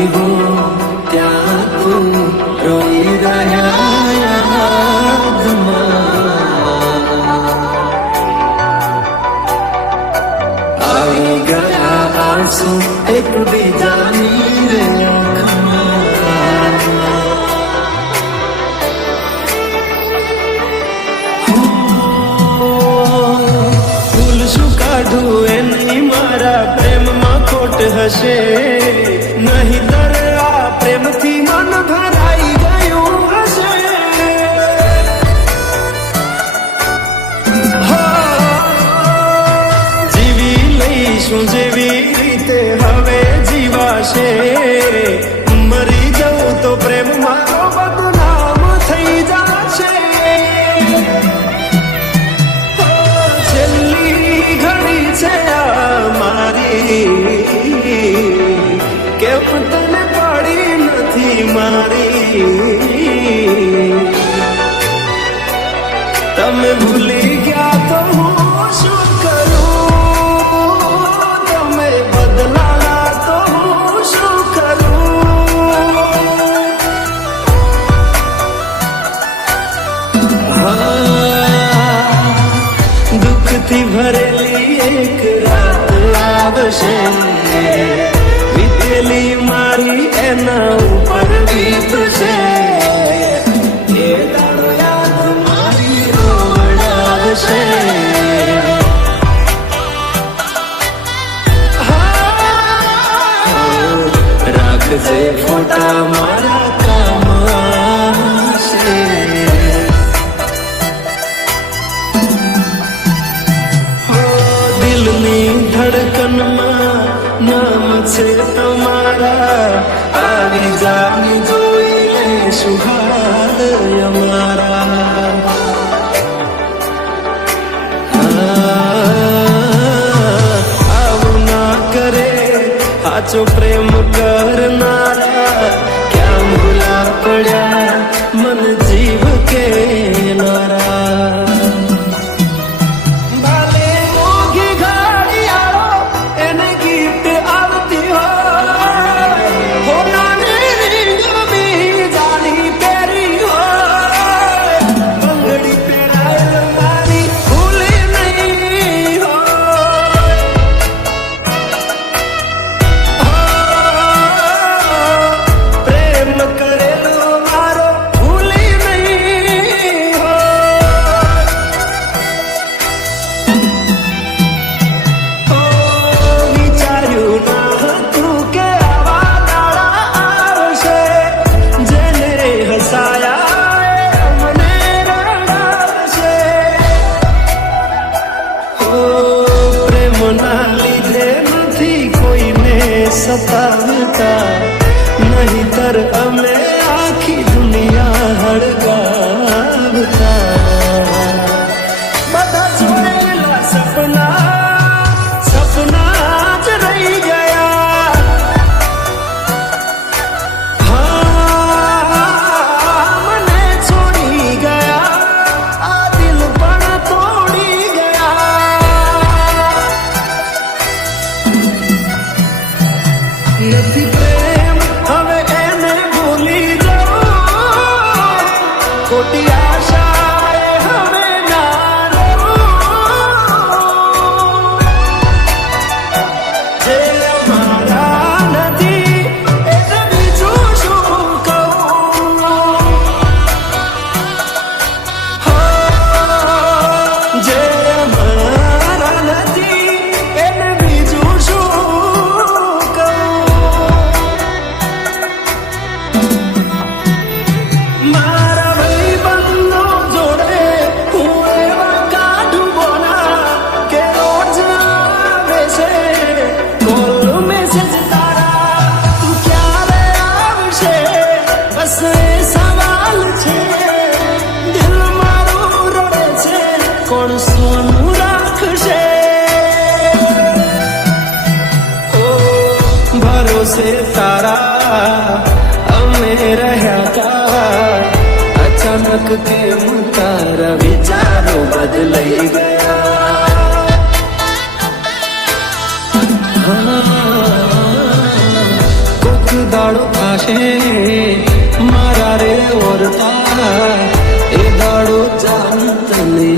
જ્યાં હો ત્યાં તું રોઈ રહ્યા યાદમાં આવી ગયા આંસુ એકબીજાની રે આંખમાં ફૂલ શું કાઢું એની મારા પ્રેમમાં ખોટ હશે નહીંતર આ પ્રેમથી મન ભરાઈ ગયું હશે જીવી લઈશું જેવી રીતે હવે જીવાશે મરી જવું તો પ્રેમ મારો બદનામ થઈ જશે છેલ્લી ઘડી છે આ મારી કેમ તને પડી નથી મારી તમે ભૂલી ગયા તો હું શું કરું તમે બદલાના તો હું શું કરું દુઃખથી ભરેલી એક રાત આવશે વીતેલી મારી એના ઉપર વીતશે એ દાડો યાદ મારી રોવડાવશે રાખજે ફોટા મારા કામ આવશે દિલની ધડકનમાં નામ છે તમારા આવી જાની જોઈ લે સુહાદ અમારા આવું ના કરે સાચો પ્રેમ કરનારા ક્યાં ભૂલા પડ્યા મન જીવ કે નારા સતાવતા નહીંતર અમે આખી દુનિયા હળગાવતા બધા જોયેલા સપના જ રહી ગયા મને છોડી ગયા આ દિલ પણ તોડી ગયા નથી પ્રેમ હવે એને ભૂલી જાઉં ખોટી આશાએ હવે ના રહું જે અમારા નથી એટલે બીજું શું કહું જે અમારા નથી એટલે બીજું શું મારા ભાઈબંધો જોડે હું એવા કાઢું બોના કે રોજ આવે છે કોલ મેસેજ તારા તું ક્યારે આવશે બસ એ સવાલ છે દિલ મારું રોડે છે કોણ સોનું રાખશે ભરોસે તારા અમે રહ્યા તા અચાનક કેમ તારા વિચારો બદલાઈ ગયા કોક દાડો થશે મારા રે ઓરતા એ દાડો જાન તને